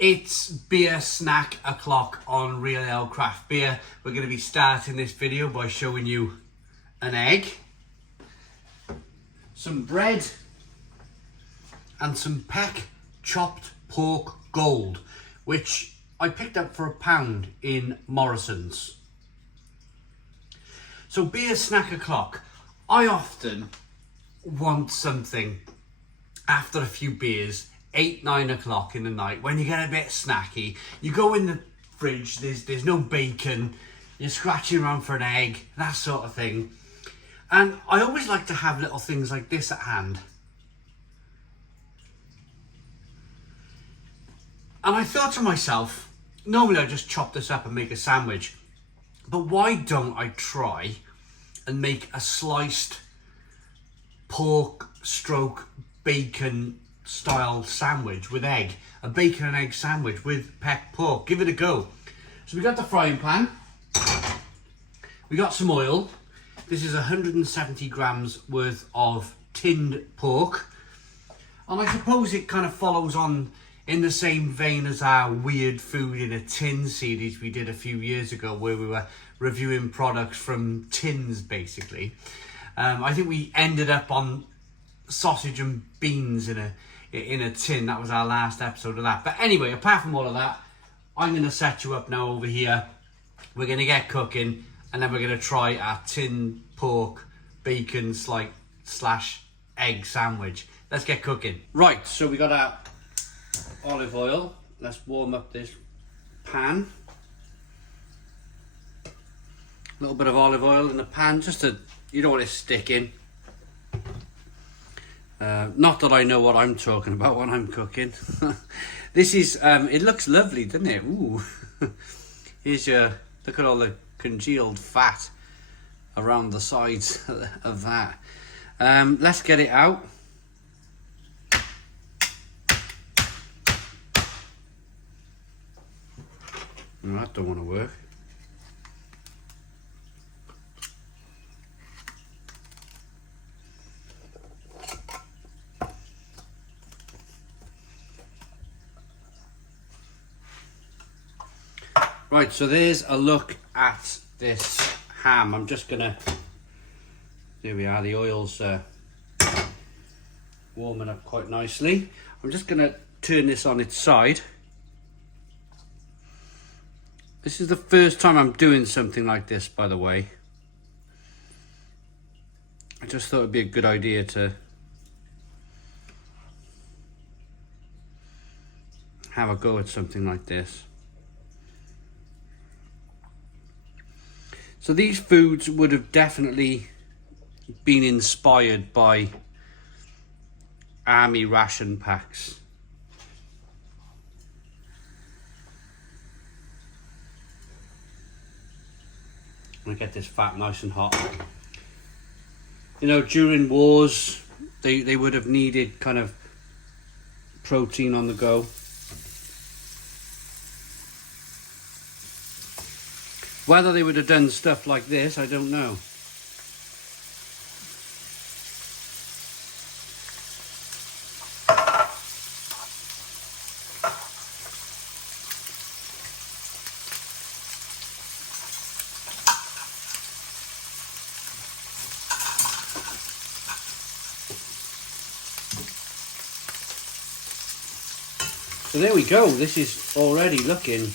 It's beer snack o'clock on Real Ale Craft Beer. We're going to be starting this video by showing you an egg, some bread, and some Peck chopped pork gold, which I picked up for £1 in Morrison's. So beer snack o'clock. I often want something after a few beers, 8-9 o'clock in the night, when you get a bit snacky. You go in the fridge, there's no bacon, you're scratching around for an egg, that sort of thing. And I always like to have little things like this at hand. And I thought to myself, normally I just chop this up and make a sandwich, but why don't I try and make a sliced pork stroke bacon style sandwich with egg, a bacon and egg sandwich with Peck pork. Give it a go. So we got the frying pan, we got some oil. This is 170 grams worth of tinned pork, and I suppose it kind of follows on in the same vein as our weird food in a tin series we did a few years ago, where we were reviewing products from tins basically. I think we ended up on sausage and beans in a tin. That was our last episode of that. But anyway, apart from all of that, I'm going to set you up now over here. We're going to get cooking, and then we're going to try our tin pork bacon slash egg sandwich. Let's get cooking. Right, so we got our olive oil. Let's warm up this pan. A little bit of olive oil in the pan, just to, you don't want it sticking. Not that I know what I'm talking about when I'm cooking. This is, it looks lovely, doesn't it? Ooh. Here's your, look at all the congealed fat around the sides of that. Let's get it out. That don't want to work. Right, so there's a look at this ham. I'm just gonna, there we are, the oil's warming up quite nicely. I'm just gonna turn this on its side. This is the first time I'm doing something like this, by the way. I just thought it'd be a good idea to have a go at something like this. So these foods would have definitely been inspired by army ration packs. I'm gonna get this fat nice and hot. You know, during wars, they would have needed kind of protein on the go. Whether they would have done stuff like this, I don't know. So there we go. This is already looking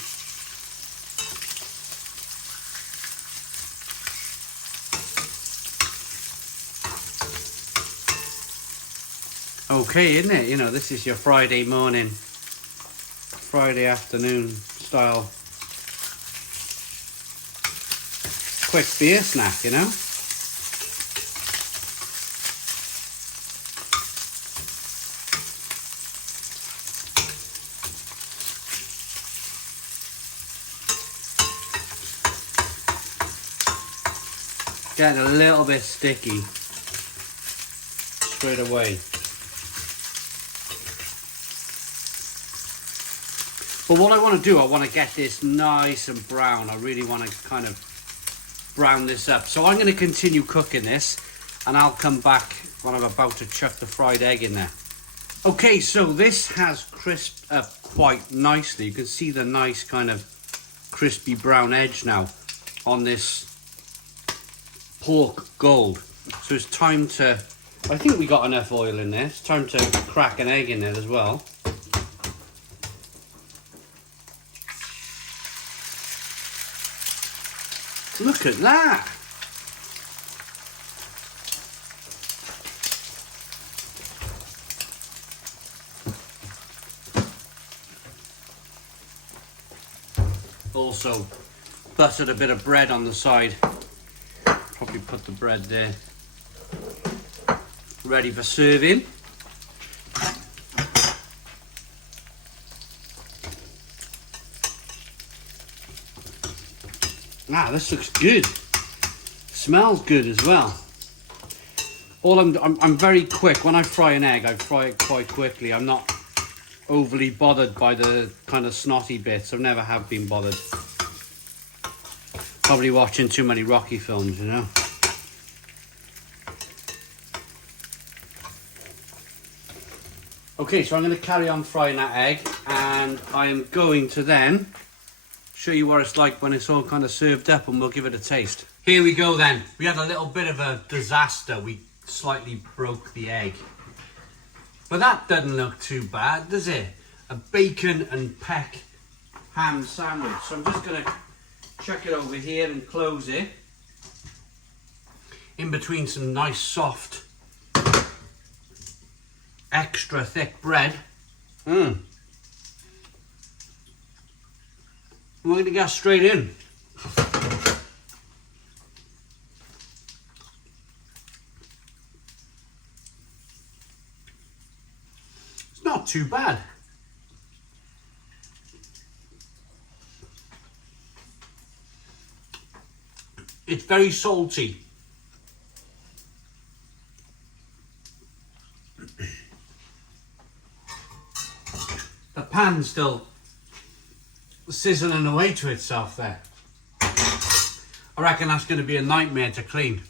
okay, isn't it? You know, this is your Friday morning, Friday afternoon style quick beer snack, you know? Getting a little bit sticky straight away. But what I want to do, I want to get this nice and brown. I really want to kind of brown this up. So I'm going to continue cooking this, and I'll come back when I'm about to chuck the fried egg in there. Okay, so this has crisped up quite nicely. You can see the nice kind of crispy brown edge now on this pork gold. So it's time to, I think we got enough oil in there. It's time to crack an egg in there as well. Look at that. Also buttered a bit of bread on the side. Probably put the bread there. Ready for serving. Ah, this looks good. Smells good as well. I'm very quick. When I fry an egg, I fry it quite quickly. I'm not overly bothered by the kind of snotty bits. I never have been bothered. Probably watching too many Rocky films, you know. Okay, so I'm going to carry on frying that egg, and I am going to then show you what it's like when it's all kind of served up, and we'll give it a taste. Here we go then. We had a little bit of a disaster. We slightly broke the egg. But that doesn't look too bad, does it? A bacon and Peck ham sandwich. So I'm just going to chuck it over here and close it. In between some nice soft, extra thick bread. We're going to get straight in. Not too bad. It's very salty. The pan's still sizzling away to itself there. I reckon that's going to be a nightmare to clean.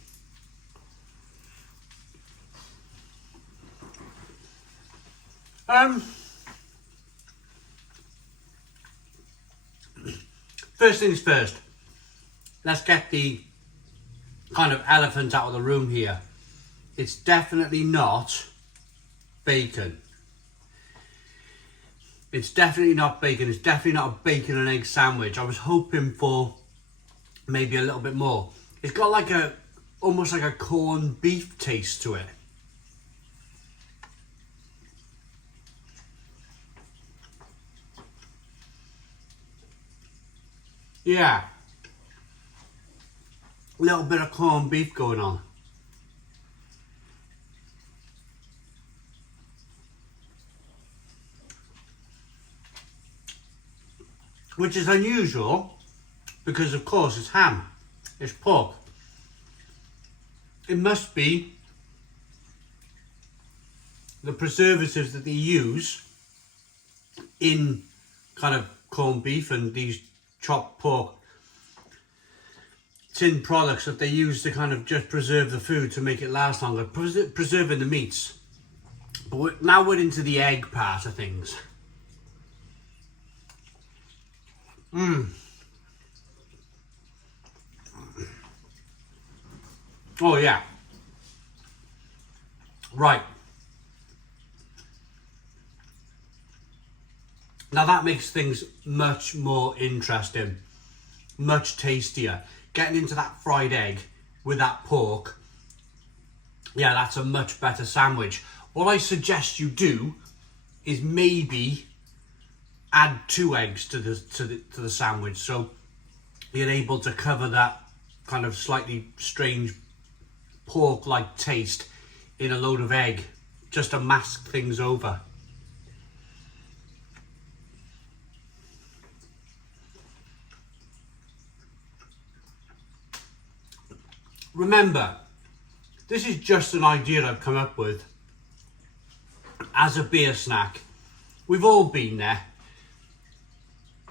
First things first, let's get the kind of elephant out of the room here. It's definitely not bacon. It's definitely not bacon. It's definitely not a bacon and egg sandwich. I was hoping for maybe a little bit more. It's got like almost like a corned beef taste to it. Yeah. A little bit of corned beef going on. Which is unusual because of course it's ham, it's pork. It must be the preservatives that they use in kind of corned beef and these chopped pork tin products that they use to kind of just preserve the food to make it last longer, preserving the meats. But now we're into the egg part of things. Oh yeah. Right. Now that makes things much more interesting, much tastier. Getting into that fried egg with that pork, yeah, that's a much better sandwich. What I suggest you do is maybe add 2 eggs to the sandwich, so you're able to cover that kind of slightly strange pork-like taste in a load of egg, just to mask things over. Remember, this is just an idea I've come up with as a beer snack. We've all been there.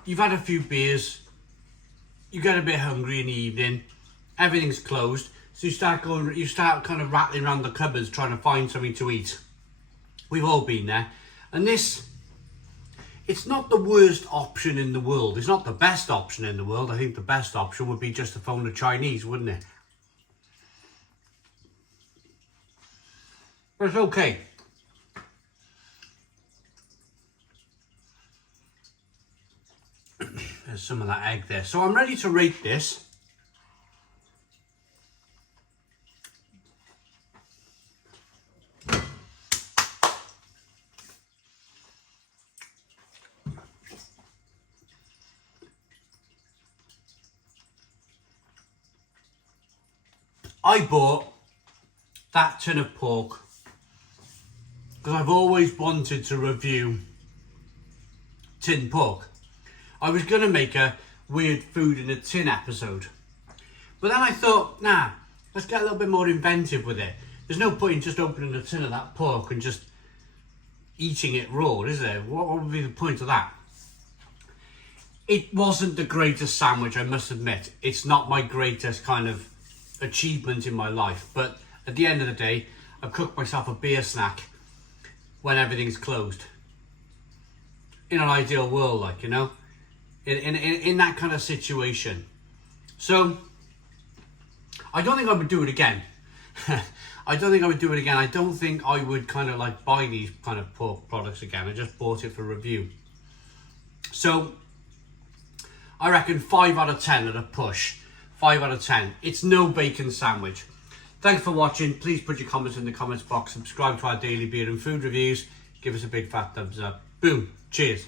You've had a few beers, you get a bit hungry in the evening, everything's closed, so you start kind of rattling around the cupboards trying to find something to eat. We've all been there. And this, it's not the worst option in the world. It's not the best option in the world. I think the best option would be just to phone the Chinese, wouldn't it? But it's okay. There's some of that egg there. So I'm ready to rate this. I bought that tin of pork because I've always wanted to review tin pork. I was going to make a weird food in a tin episode, but then I thought, nah, let's get a little bit more inventive with it. There's no point in just opening a tin of that pork and just eating it raw, is there? What would be the point of that? It wasn't the greatest sandwich, I must admit. It's not my greatest kind of achievement in my life, but at the end of the day, I've cooked myself a beer snack when everything's closed. In an ideal world, like, you know, in that kind of situation. So I don't think I would do it again. I don't think I would do it again. I don't think I would kind of like buy these kind of pork products again. I just bought it for review. So I reckon 5 out of 10 at a push. 5 out of 10. It's no bacon sandwich. Thanks for watching. Please put your comments in the comments box. Subscribe to our daily beer and food reviews. Give us a big fat thumbs up. Boom. Cheers.